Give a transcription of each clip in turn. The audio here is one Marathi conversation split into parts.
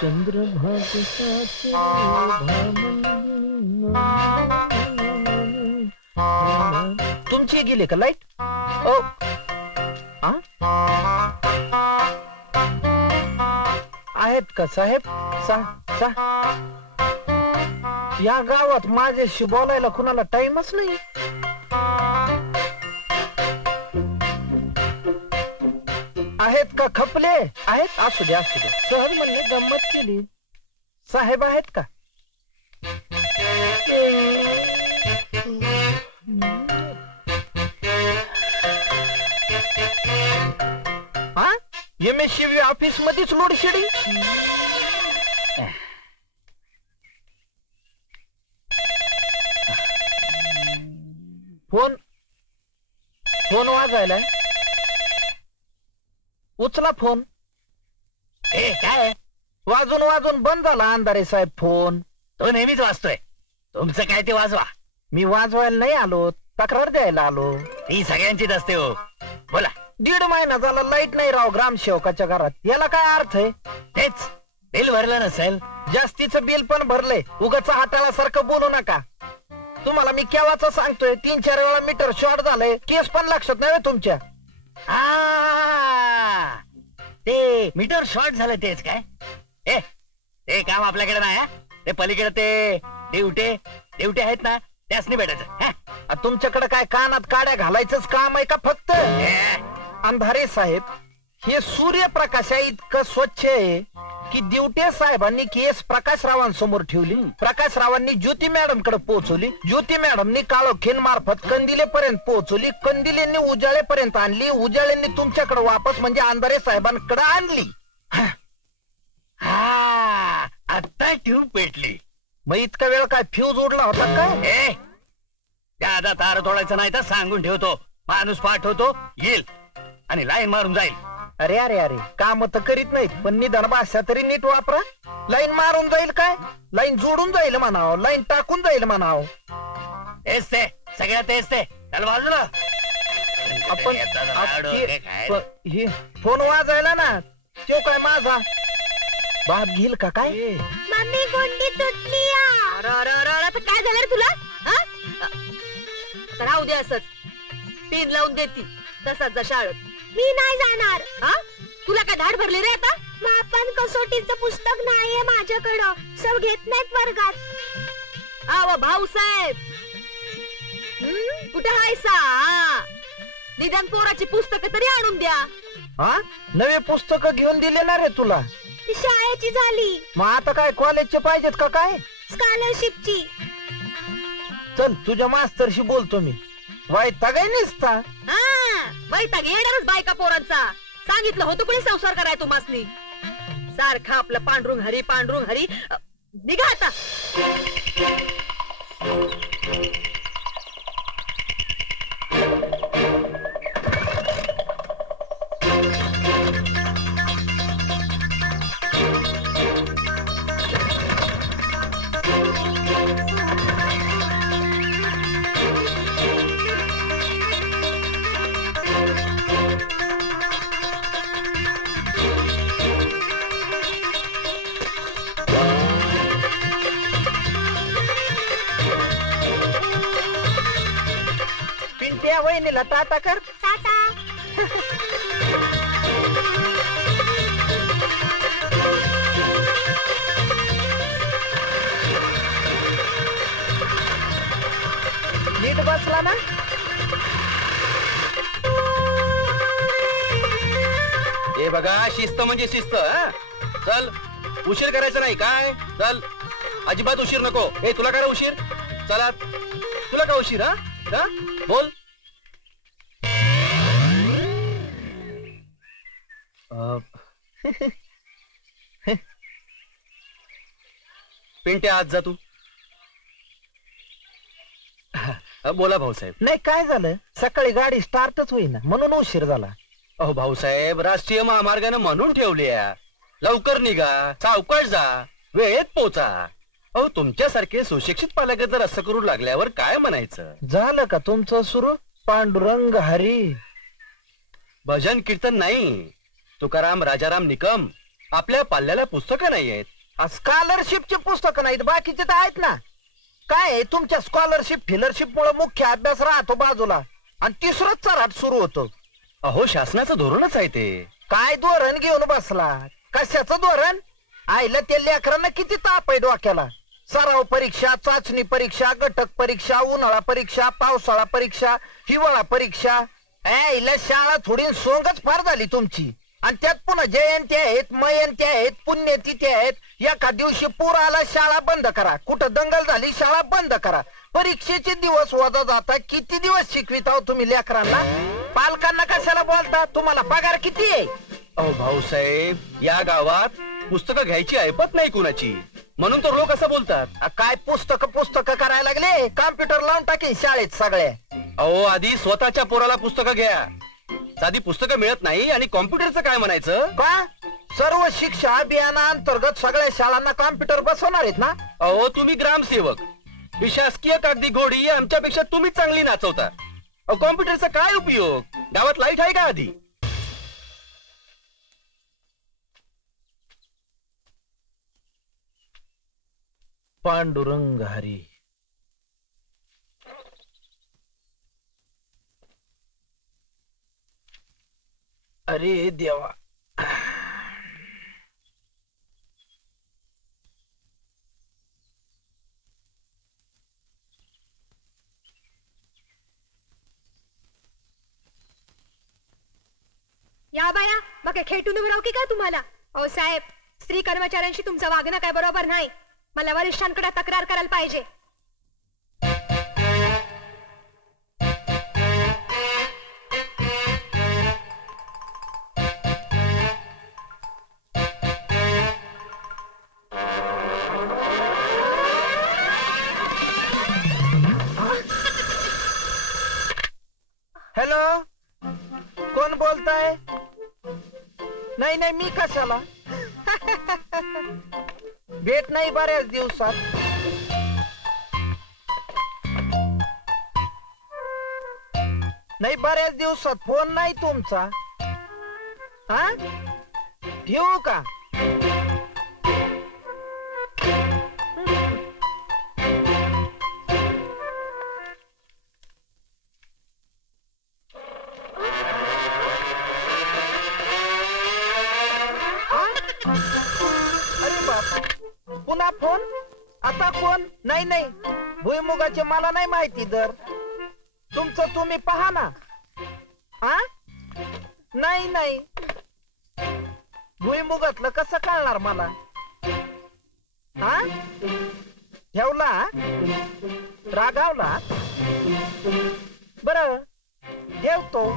चंद्रभागेचे तुमची गेली का लाईट? ओ आहेत का साहेब? या गावात माझ्याशी बोलायला कुणाला टाइमच नाही. आहेत का खपले? आहेत, असू द्या असू द्या. सहज म्हणले, गंमत केली. साहेब आहेत का? हा, MSCV ऑफिस मध्येच लोड शेडिंग. फोन वाजायलाय. उचला फोन. काय वाजून वाजून बंद झाला अंधारे साहेब फोन. तो नेहमीच वाजतोय. तुमचं काय ते वाजवा. मी वाजवायला नाही आलो, तक्रार द्यायला आलो. ती सगळ्यांचीच असते हो. बोला. 1.5 महिना झाला लाईट नाही राव ग्रामसेवकाच्या घरात. याला काय अर्थ आहे? तेच, बिल भरलं नसेल. जास्तीचं बिल पण भरलंय. उगाच हाताला सारखं बोलू नका. तुम्हाला मी केव्हाच सांगतोय, 3-4 वेळा मीटर शॉर्ट झालंय. केस पण लक्षात नाही तुमच्या. ते मीटर शॉर्ट झालं तेच काय? ते काम आपल्याकडे नाही. ते पलीकडे ते देवटे आहेत ना, त्याच नाही भेटायचं. तुमच्याकडे काय कानात काड्या घालायचंच काम आहे का फक्त? अंधारे साहेब, हे सूर्यप्रकाश इतकं स्वच्छ आहे की दिवटे साहेबांनी केस प्रकाशरावांसमोर ठेवली. प्रकाशरावांनी ज्योती मॅडम कडे पोहोचवली. ज्योती मॅडमनी काळोखीन मार्फत कंदिलेपर्यंत पोहोचवली. कंदिलेंनी उजाळेपर्यंत आणली. उजाळेंनी तुमच्याकडे वापस म्हणजे अंधारे साहेबांकडे आणली. आता ट्यूब पेटली. मग इतका वेळ काय फ्यूज उडला होता काय? त्याचा तार तोडायचं नाही तर सांगून ठेवतो. माणूस पाठवतो, येईल आणि लाईन मारून जाईल. अरे अरे अरे, काम तर करीत नाहीत पण निदान भाषा तरी नीट वापरा. लाईन मारून जाईल काय? लाईन जोडून जाईल म्हणाव, लाईन टाकून जाईल म्हणाव. तेच ते, सगळ्या तेच ते. त्याला बाजूला. आपण फोन वाजायला ना, तो काय माझा बाप घेईल का काय? मम्मी गोंडी तुटली. काय झालं रे तुला? राहू दे असंच. पिन लावून देती तसाच शाळेत. मी नाही जाणार. तुला काय धाड भरली रे आता? आपण कसोटीचं पुस्तक नाहीये माझ्याकडं. सब घेत नाहीत वर्गात. भाऊसाहेब कुठे हायसा? निदान पोराची पुस्तकं तरी आणून द्या. नवे पुस्तकं घेऊन दिले ना रे तुला? ती शाळेची झाली. मग आता काय कॉलेजचे पाहिजेत का काय? स्कॉलरशिपची. चल तुझ्या मास्तरशी बोलतो मी. वैताग आहे निसता. वैताग येणारच बायका पोरांचा. सांगितलं होतं कोणी संसार कराय तुम्हासनी. सारखा आपलं पांडुरंग हरी. निघा आता. वहिनीला टाटा कर. टाटा. नीट बसला ना? हे बघा, शिस्त म्हणजे शिस्त. चल, उशीर करायचा नाही काय? चल, अजिबात उशीर नको. तुला काय उशीर? चला, तुला काय उशीर? बोल. पिंट्या, आज जा तू. बोला भाऊसाहेब. नाही, काय झालं? सकाळी गाडी स्टार्टच होईना म्हणून उशीर झाला. अहो भाऊसाहेब, राष्ट्रीय महामार्गाने म्हणून ठेवली. लवकर निघा, सावकाश जा, वेळेत पोचा. अहो तुमच्यासारखे सुशिक्षित पालक जर असं करू लागल्यावर काय म्हणायचं? झालं का तुमचं सुरू? पांडुरंग हरी. भजन कीर्तन नाही. तुकाराम, राजाराम, निकम आपल्या पाल्याला पुस्तकं नाही आहेत. स्कॉलरशिपची पुस्तकं नाहीत, बाकीचे तर आहेत ना. काय आहे, तुमच्या स्कॉलरशिप फिलरशिप मुळे मुख्य अभ्यास राहतो बाजूला आणि तिसरंच चराट सुरू होतो. अहो शासनाचं धोरणच आहे ते. काय धोरण घेऊन बसला? कशाचं धोरण? आईला त्या लेकरांना किती ताप आहे डोक्याला. सराव परीक्षा, चाचणी परीक्षा, घटक परीक्षा, उन्हाळा परीक्षा, पावसाळा परीक्षा, हिवाळा परीक्षा. आईला शाळा थोडी सोंगच फार झाली तुमची. आणि त्यात पुन्हा जयंती आहेत, मयंती आहेत, पुण्यतिथी आहेत. एका दिवशी पूर आला, शाळा बंद करा. कुठं दंगल झाली, शाळा बंद करा. परीक्षेचे दिवस वजा जाता. किती दिवस शिकवित आहो तुम्ही लेकरांना? पालकांना कशाला बोलता? तुम्हाला पगार किती आहे? अहो भाऊसाहेब, या गावात पुस्तकं घ्यायची ऐपत नाही कुणाची, म्हणून तर लोक असं बोलतात. काय पुस्तक करायला लागले? कॉम्प्युटर लावून टाकेन शाळेत सगळे. अहो आधी स्वतःच्या पोराला पुस्तकं घ्या. साधी पुस्तकं मिळत नाही आणि कॉम्प्युटरचं काय म्हणायचं? का सर्व शिक्षा अभियानाअंतर्गत सगळ्या शाळांना कॉम्प्युटर बसवणार आहेत ना? अहो तुम्ही ग्रामसेवक, ही शासकीय कागदी घोडी आमच्यापेक्षा तुम्ही चांगली नाचवता. अहो कॉम्प्युटरचा काय उपयोग? गावात लाईट आहे का आधी? पांडुरंग हरी. अरे देवा. या बाया, मग काय खेटून उभं राहू की काय तुम्हाला? ओ साहेब, स्त्री कर्मचाऱ्यांशी तुमचं वागणं काय बरोबर नाही. मला वरिष्ठांकडे तक्रार करायला पाहिजे. हॅलो, कोण बोलताय? नाही नाही, मी कशाला? भेट नाही बऱ्याच दिवसात. नाही, बऱ्याच दिवसात फोन नाही तुमचा. हा, ठेवू का? अरे बाप, पुन्हा फोन? आता कोण? नाही नाही, भुईमुगाचे मला नाही माहिती. दर तुमचं तुम्ही पहा ना. आ नाही नाही, भुईमुगातलं कसं कळणार मला? हा, ठेवला? रागावला? बर, ठेवतो.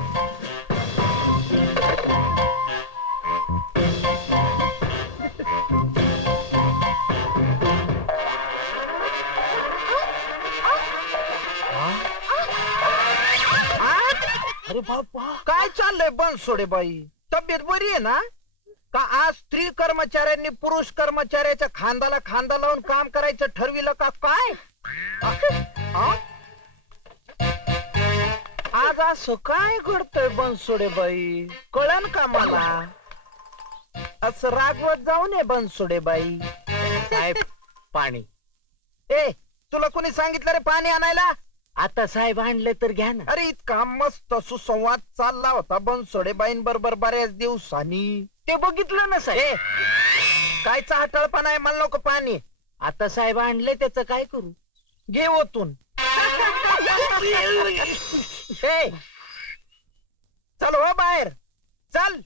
अरे बाबा, काय चाललंय बनसोडे बाई? तब्येत बरी आहे ना? का आज स्त्री कर्मचाऱ्यांनी पुरुष कर्मचाऱ्याच्या खांद्याला खांदा लावून काम करायचं ठरविलं का काय? आज असं काय घडतंय बनसोडे बाई? कळन का मला? असं रागवत जाऊ नये बनसोडे बाई. साहेब, पाणी. ए, तुला कोणी सांगितलं रे पाणी आणायला? आता साहेब आणले तर घ्या ना. अरे इतका मस्त सुसंवाद चालला होता बनसोडे बाईन बरोबर बऱ्याच दिवसांनी. ते बघितलं ना साहेब. काय चाटळपणा आहे, मला नको पाणी. आता साहेब आणले, त्याचं काय करू? घे ओतून. चल हो बाहेर, चल.